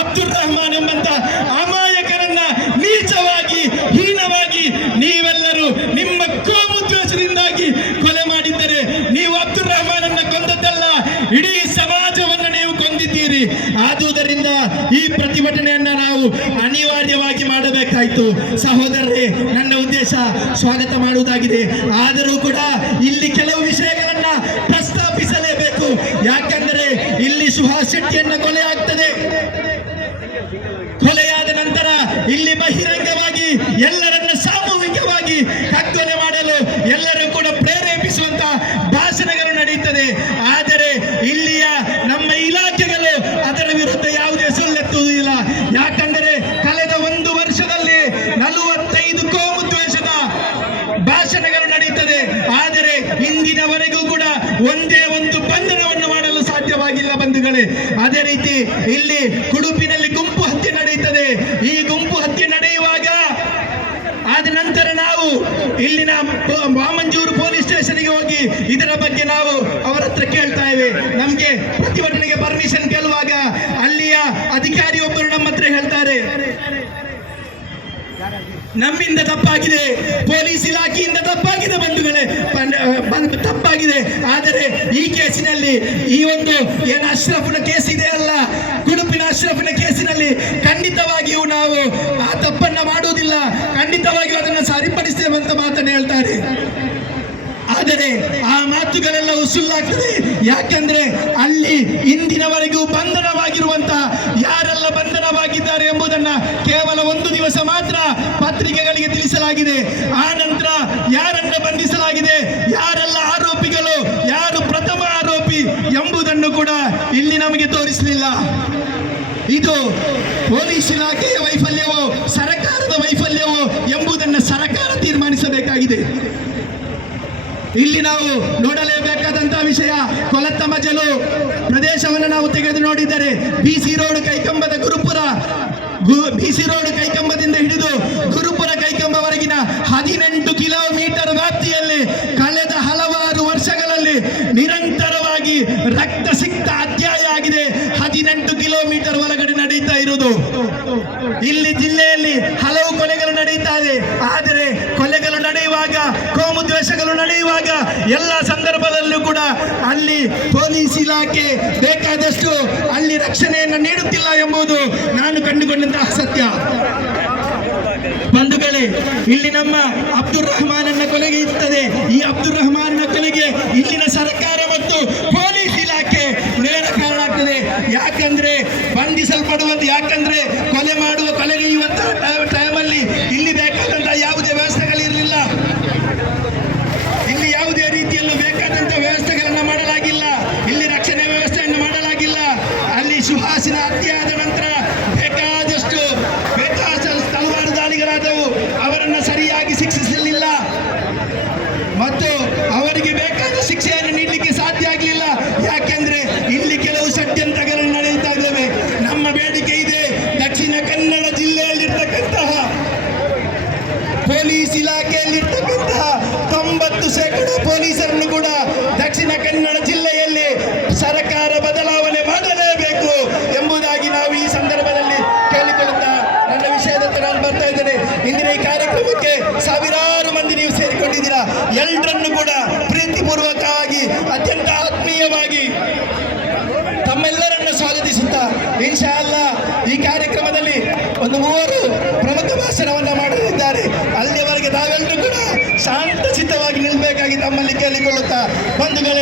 ಅಬ್ದುಲ್ ರಹಮಾನ್ ಎಂಬಂತ ಅಮಾಯಕರನ್ನ ನೀಚವಾಗಿ, ಹೀನವಾಗಿ ನೀವೆಲ್ಲರೂ ನಿಮ್ಮ ಕೋಮು ದ್ವೇಷದಿಂದಾಗಿ ಕೊಲೆ ಮಾಡಿದ್ದರೆ ನೀವು ಅಬ್ದುಲ್ ರಹಮಾನನ್ನ ಕೊಂದದ್ದಲ್ಲ. ಇಡೀ ಸಮಾಜವನ್ನು ನೀವು ಕೊಂದಿದ್ದೀರಿ. ಆದುದರಿಂದ ಈ ಪ್ರತಿಭಟನೆಯನ್ನ ನಾವು ಅನಿವಾರ್ಯವಾಗಿ ಮಾಡಬೇಕಾಯ್ತು. ಸಹೋದರರೇ, ನನ್ನ ಉದ್ದೇಶ ಸ್ವಾಗತ ಮಾಡುವುದಾಗಿದೆ. ಆದರೂ ಕೂಡ ಇಲ್ಲಿ ಕೆಲವು ವಿಷಯಗಳನ್ನ ಪ್ರಸ್ತಾಪಿಸಲೇಬೇಕು. ಯಾಕಂದರೆ ಇಲ್ಲಿ ಸುಹಾಸ್ ಶೆಟ್ಟಿಯನ್ನ ಕೊಲೆ ಆಗ್ತದೆ. ಕೊಲೆಯಾದ ನಂತರ ಇಲ್ಲಿ ಬಹಿರಂಗವಾಗಿ ಎಲ್ಲರನ್ನ ಸಾಮೂಹಿಕವಾಗಿ ಕಗ್ಗೊಲೆ ಮಾಡಲು ಎಲ್ಲರೂ ಕೂಡ ಪ್ರೇರೇಪಿಸುವಂತ ಭಾಷಣಗಳು ನಡೆಯುತ್ತದೆ. ಆದರೆ ಇಲ್ಲಿಯ ನಮ್ಮ ಇಲಾಖೆಗಳು ಅದರ ವಿರುದ್ಧ ಯಾವುದೇ ಸುಳ್ಳೆತ್ತುವುದಿಲ್ಲ ಯಾಕಂದರೆ ಕಳೆದ ಒಂದು ವರ್ಷದಲ್ಲಿ ನಲವತ್ತೈದು ಕೋಮು ದ್ವೇಷದ ಭಾಷಣಗಳು ನಡೆಯುತ್ತದೆ. ಆದರೆ ಇಂದಿನವರೆಗೂ ಕೂಡ ಒಂದೇ ಒಂದು ಬಂಧನವನ್ನು ಮಾಡಲು ಸಾಧ್ಯವಾಗಿಲ್ಲ ಬಂಧುಗಳೇ. ಅದೇ ರೀತಿ ಇಲ್ಲಿ ಕುಡುಪಿನಲ್ಲಿ ಗುಂಪು ನಡೆಯುತ್ತದೆ. ಈ ಗುಂಪು ಹತ್ಯೆ ನಡೆಯುವಾಗ ಆದ ನಂತರ ನಾವು ಇಲ್ಲಿನ ಮಾಮಂಜೂರು ಪೊಲೀಸ್ ಸ್ಟೇಷನ್ಗೆ ಹೋಗಿ ಇದರ ಬಗ್ಗೆ ನಾವು ಅವರ ಹತ್ರ ಕೇಳ್ತಾ ಇವೆ. ನಮಗೆ ಪ್ರತಿಭಟನೆಗೆ ಪರ್ಮಿಷನ್ ಕೇಳುವಾಗ ಅಲ್ಲಿಯ ಅಧಿಕಾರಿ ಒಬ್ಬರು ನಮ್ಮ ಹತ್ರ ಹೇಳ್ತಾರೆ. ನಮ್ಮಿಂದ ತಪ್ಪಾಗಿದೆ. ಪೊಲೀಸ್ ಇಲಾಖೆಯಿಂದ ತಪ್ಪಾಗಿದೆ ಬಂಧುಗಳೇ. ತಪ್ಪಾಗಿದೆ. ಆದರೆ ಈ ಕೇಸಿನಲ್ಲಿ ಈ ಒಂದು ಏನು ಅಶ್ರಫ್ನ ಕೇಸ್ ಇದೆ ಅಲ್ಲ ಅಶ್ರಫ್ನ ಕೇಸಿನಲ್ಲಿ ಖಂಡಿತವಾಗಿಯೂ ನಾವು ಆ ತಪ್ಪನ್ನ ಮಾಡುವುದಿಲ್ಲ. ಖಂಡಿತವಾಗಿಯೂ ಅದನ್ನು ಸರಿಪಡಿಸ್ತೇವೆ ಅಂತ ಮಾತನ್ನು ಹೇಳ್ತಾರೆ. ಆದರೆ ಆ ಮಾತುಗಳೆಲ್ಲ ಉಸುಲ್ಲಾಗ್ತದೆ. ಯಾಕೆಂದ್ರೆ ಅಲ್ಲಿ ಇಂದಿನವರೆಗೂ ಬಂಧನವಾಗಿರುವಂತಹ ಯಾರೆಲ್ಲ ಬಂಧನವಾಗಿದ್ದಾರೆ ಎಂಬುದನ್ನ ಕೇವಲ ಒಂದು ದಿವಸ ಮಾತ್ರ ಪತ್ರಿಕೆಗಳಿಗೆ ತಿಳಿಸಲಾಗಿದೆ. ಆ ನಂತರ ಯಾರನ್ನ ಬಂಧಿಸಲಾಗಿದೆ, ಯಾರೆಲ್ಲ ಆರೋಪಿಗಳು, ಯಾರು ಪ್ರಥಮ ಆರೋಪಿ ಎಂಬುದನ್ನು ಕೂಡ ಇಲ್ಲಿ ನಮಗೆ ತೋರಿಸಲಿಲ್ಲ. ಇದು ಪೊಲೀಸ್ ಇಲಾಖೆಯ ವೈಫಲ್ಯವೋ, ಸರ್ಕಾರದ ವೈಫಲ್ಯವೋ ಎಂಬುದನ್ನು ಸರ್ಕಾರ ತೀರ್ಮಾನಿಸಬೇಕಾಗಿದೆ. ಇಲ್ಲಿ ನಾವು ನೋಡಲೇಬೇಕಾದಂತಹ ವಿಷಯ ಕೊಲತ್ತ ಮಜಲು ಪ್ರದೇಶವನ್ನು ನಾವು ತೆಗೆದು ನೋಡಿದರೆ ಬಿಸಿ ರೋಡ್ ಕೈಕಂಬದ ಗುರುಪುರ ಬಿಸಿ ರೋಡ್ ಕೈಕಂಬದಿಂದ ಹಿಡಿದು ಗುರುಪುರ ಕೈಕಂಬವರೆಗಿನ ಹದಿನೆಂಟು ಕಿಲೋಮೀಟರ್ ವ್ಯಾಪ್ತಿಯಲ್ಲಿ ಕಳೆದ ಹಲವಾರು ವರ್ಷಗಳಲ್ಲಿ ನಿರಂತರವಾಗಿ ರಕ್ತ ಸಿಕ್ತ ಅಧ್ಯಾಯ ಆಗಿದೆ ಹದಿನೆಂಟು ಕಿಲೋಮೀಟರ್ ಒಳಗಡೆ ನಡೀತಾ ಇರುವುದು ಇಲ್ಲಿ ಜಿಲ್ಲೆಯಲ್ಲಿ ಹಲವು ಕೊಲೆಗಳು ನಡೀತಾ ಇದೆ ಆದರೆ ಕೊಲೆಗಳು ನಡೆಯುವಾಗ ಕೋಮು ದ್ವೇಷಗಳು ನಡೆಯುವಾಗ ಎಲ್ಲ ಸಂದರ್ಭದಲ್ಲೂ ಕೂಡ ಅಲ್ಲಿ ಪೊಲೀಸ್ ಇಲಾಖೆ ಬೇಕಾದಷ್ಟು ಅಲ್ಲಿ ರಕ್ಷಣೆಯನ್ನು ನೀಡುತ್ತಿಲ್ಲ ಎಂಬುದು ನಾನು ಕಂಡುಕೊಂಡಂತಹ ಸತ್ಯ. ಬಂಧುಗಳೇ, ಇಲ್ಲಿ ನಮ್ಮ ಅಬ್ದುಲ್ ರಹಮಾನನ್ನ ಕೊಲೆಗೆ ಇರ್ತದೆ. ಈ ಅಬ್ದುಲ್ ರಹಮಾನ್ನ ಕೊಲೆಗೆ ಇಲ್ಲಿನ ಸರ್ಕಾರ ಮತ್ತು ಪೊಲೀಸ್ ಇಲಾಖೆ ನೇರ ಕಾರಣ ಆಗ್ತದೆ. ಯಾಕಂದ್ರೆ ಬಂಧಿಸಲ್ಪಡುವಂತ, ಯಾಕಂದ್ರೆ ಕೊಲೆ ಮಾಡುವ ಕೊಲೆಗೈಯುವಂತ ಟೈಮಲ್ಲಿ ಇಲ್ಲಿ ಬೇಕಾದಂತ ಯಾವುದೇ ವ್ಯವಸ್ಥೆಗಳಿರಲಿಲ್ಲ ಇಲ್ಲಿ ಯಾವುದೇ ರೀತಿಯಲ್ಲೂ ಬೇಕಾದಂತ ವ್ಯವಸ್ಥೆಗಳನ್ನ ಮಾಡಲಾಗಿಲ್ಲ ಇಲ್ಲಿ ರಕ್ಷಣೆ ವ್ಯವಸ್ಥೆಯನ್ನು ಮಾಡಲಾಗಿಲ್ಲ ಅಲ್ಲಿ ಸುಹಾಸಿನ ಹತ್ಯೆ ಆದ ನಂತರ ಬೇಕಾದಷ್ಟು ಬೇಕಾದಷ್ಟು ಹಲವಾರು ದಾಳಿಗಳಾದವು ಅವರನ್ನು ಸರಿಯಾಗಿ ಶಿಕ್ಷಿಸಲಿಲ್ಲ ಮತ್ತು ಅವರಿಗೆ ಬೇಕಾದ ಶಿಕ್ಷೆಯನ್ನು ನೀಡಲಿಕ್ಕೆ ಸಾಧ್ಯ ಆಗಲಿಲ್ಲ ಯಾಕೆಂದ್ರೆ ಇಲ್ಲಿ ಕೆಲವು ಷಡ್ಯಂತ್ರಗಳು ನಡೆಯುತ್ತಾ ಇದ್ದಾವೆ ನಮ್ಮ ಬೇಡಿಕೆ ಇದೆ ದಕ್ಷಿಣ ಕನ್ನಡ ಜಿಲ್ಲೆಯಲ್ಲಿರ್ತಕ್ಕಂತಹ ಪೊಲೀಸ್ ಇಲಾಖೆಯಲ್ಲಿರ್ತಕ್ಕಂತಹ ತೊಂಬತ್ತು ಶೇಕಡ ಕೂಡ ದಕ್ಷಿಣ ಕನ್ನಡ ಜಿಲ್ಲೆಯಲ್ಲಿ ಸರ್ಕಾರ ಬದಲಾವಣೆ ಮಾಡಲೇಬೇಕು ಎಂಬುದಾಗಿ ನಾವು ಈ ಸಂದರ್ಭದಲ್ಲಿ ಕೇಳಿಕೊಳ್ಳುತ್ತಾ ನನ್ನ ವಿಷಯದತ್ತ ನಾನು ಬರ್ತಾ ಇದ್ದೇನೆ. ಇಂದಿನ ಈ ಕಾರ್ಯಕ್ರಮಕ್ಕೆ ಸಾವಿರಾರು ಮಂದಿ ನೀವು ಸೇರಿಕೊಂಡಿದ್ದೀರಾ. ಎಲ್ಲರನ್ನು ಕೂಡ ಪ್ರೀತಿಪೂರ್ವಕವಾಗಿ, ಅತ್ಯಂತ ಆತ್ಮೀಯವಾಗಿ ತಮ್ಮೆಲ್ಲರನ್ನು ಸ್ವಾಗತಿಸುತ್ತಾ, ಇನ್ಶಾ ಅಲ್ಲ ಈ ಕಾರ್ಯಕ್ರಮದಲ್ಲಿ ಒಂದು ಮೂವರು ಪ್ರಮುಖ ಭಾಷಣವನ್ನ это